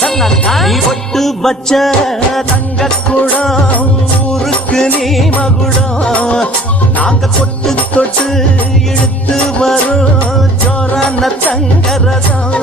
நீ பொட்டு வச்ச தங்க குடம் ஊருக்கு நீ மகுடம் நாங்க தொட்டு தொட்டு இழுத்து வரும் ஜோரான தங்கரதம்